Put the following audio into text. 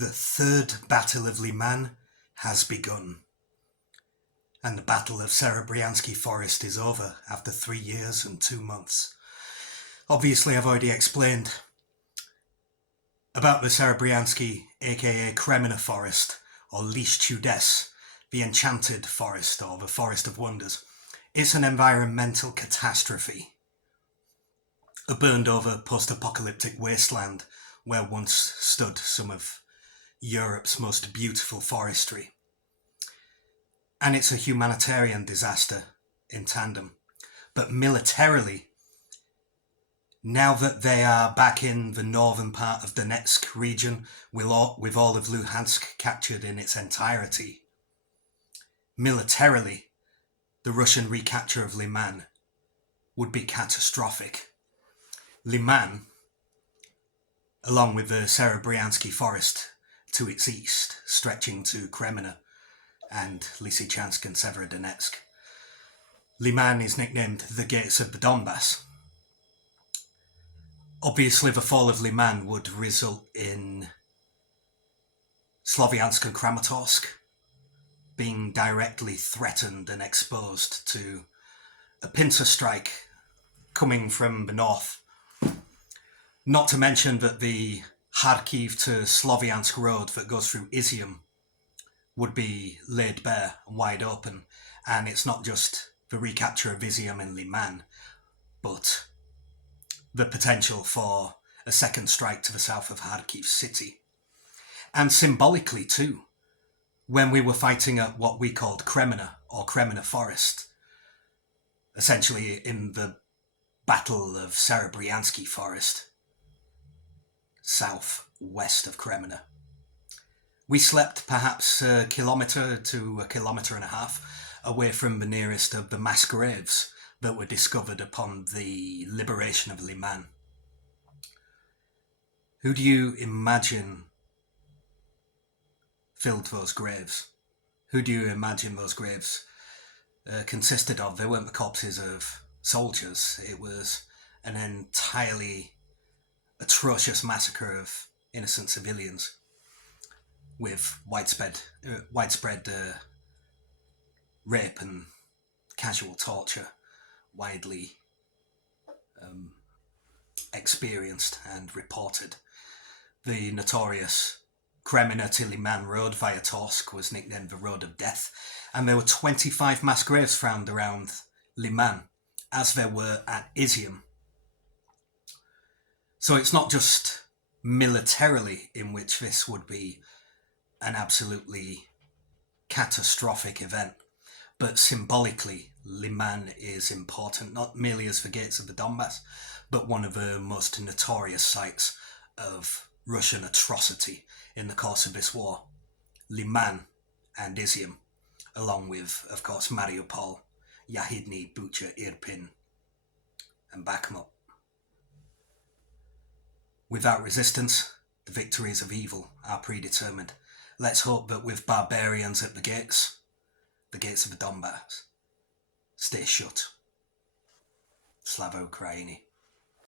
The Third Battle of Lyman has begun, and the Battle of Serebryansky Forest is over after 3 years and 2 months. Obviously, I've already explained about the Serebryansky, aka Kreminna Forest, or Lis Chudes, the Enchanted Forest, or the Forest of Wonders. It's an environmental catastrophe. A burned-over post-apocalyptic wasteland where once stood some of Europe's most beautiful forestry. And it's a humanitarian disaster in tandem. But militarily, now that they are back in the northern part of Donetsk region, with all of Luhansk captured in its entirety, militarily, the Russian recapture of Lyman would be catastrophic. Lyman, along with the Serebryansky Forest to its east, stretching to Kreminna and Lysychansk and Severodonetsk. Lyman is nicknamed the Gates of the Donbas. Obviously, the fall of Lyman would result in Slovyansk and Kramatorsk being directly threatened and exposed to a pincer strike coming from the north. Not to mention that the Kharkiv to Slovyansk road that goes through Izium would be laid bare and wide open, and it's not just the recapture of Izium and Lyman, but the potential for a second strike to the south of Kharkiv city. And symbolically too, when we were fighting at what we called Kreminna, or Kreminna Forest, essentially in the Battle of Serebryansky Forest, south-west of Kreminna. We slept perhaps a kilometre to 1.5 kilometres away from the nearest of the mass graves that were discovered upon the liberation of Lyman. Who do you imagine filled those graves? Who do you imagine those graves consisted of? They weren't the corpses of soldiers. It was an entirely atrocious massacre of innocent civilians with widespread rape and casual torture, widely experienced and reported. The notorious Kreminna to Lyman road via Torsk was nicknamed the Road of Death, and there were 25 mass graves found around Lyman, as there were at Izium. So it's not just militarily in which this would be an absolutely catastrophic event, but symbolically, Lyman is important, not merely as the gates of the Donbas, but one of the most notorious sites of Russian atrocity in the course of this war. Lyman and Izium, along with, of course, Mariupol, Yahidny, Bucha, Irpin, and Bakhmut. Without resistance, the victories of evil are predetermined. Let's hope that with barbarians at the gates of the Donbas stay shut. Slava Ukraini.